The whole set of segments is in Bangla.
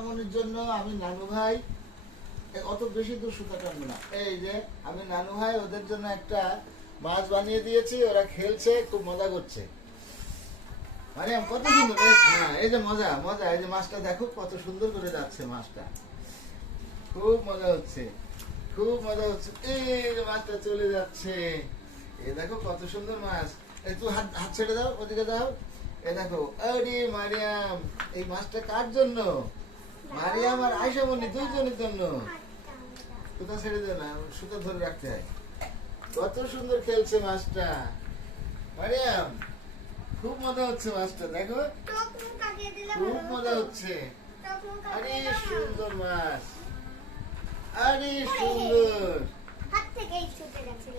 আয়সামনির জন্য আমি নানু ভাই অত বেশি দূর সুতা টানবো না। এই যে আমি নানু ভাই ওদের জন্য একটা মাছ বানিয়ে দিয়েছি, ওরা খেলছে, খুব মজা করছে। মারিয়াম কত সুন্দর, হ্যাঁ এই যে মজা মজা, এই যে মাছটা দেখো কত সুন্দর করে যাচ্ছে মাছটা, খুব মজা হচ্ছে, খুব মজা হচ্ছে। এই যে মাছটা চলে যাচ্ছে, এই দেখো কত সুন্দর মাছ। একটু হাত হাত ছেড়ে দাও, ওদিকে দাও। এই দেখো, আরে মারিয়াম, এই মাছটা কার জন্য? মারিয়াম আর আয়সামনি দুইজনের জন্য। সুতা ছেড়ে দে না, সুতা ধরে রাখতে হয়। কত সুন্দর খেলছে মাছটা মারিয়াম, খুব মজা হচ্ছে মাছটা, দেখো খুব মজা হচ্ছে। আরে সুন্দর মাছ, আরে সুন্দর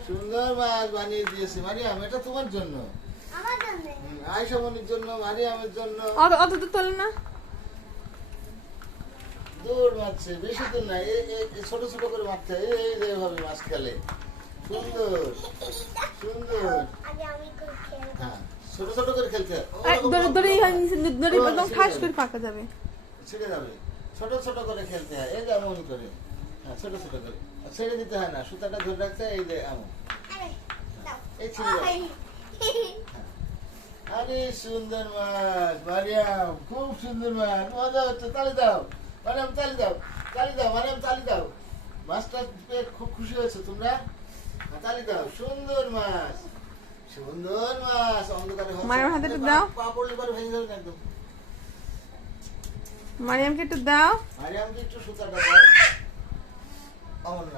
সুন্দর মাছ বানিয়ে দিয়েছে মারিয়াম, এটা তোমার জন্য, আয়সামনির জন্য, মারিয়ামের জন্য। অত তো তোলে না, দূর মারছে, বেশি দূর না, এই ছোট ছোট করে মারতে হয়, এই যে এভাবে মাছ খেলে, সুন্দর সুন্দর। হ্যাঁ ছোট ছোট করে খেলতে হয়, একদম ফাঁস করে পাকা যাবে, ছিঁড়ে যাবে, ছোট ছোট করে খেলতে হয়, এই যে এমন করে, হ্যাঁ ছোট ছোট করে, ছেড়ে দিতে হয় না, সুতাটা ধরে রাখতে হয়, এই যে এমন, এই ছিঁড়ে যাবে। আরে সুন্দর মাছ মারিয়াম, খুব সুন্দর মাছ, মজা হচ্ছে। তালি দাও মারিয়াম, তালি দাও, তালি দাও মারিয়াম, তালি দাও। মাছটা পেয়ে খুব খুশি হয়েছে তোমরা, তালি দাও। সুন্দর মাছ, সুন্দর মাছ। অন্ধকারে মারিয়াম হাতে একটু দাও, পা পড়লে পরে ভেঙে যাবে না একদম। মারিয়ামকে একটু দাও, মারিয়ামকে একটু সুতাটা দাও। অমর না।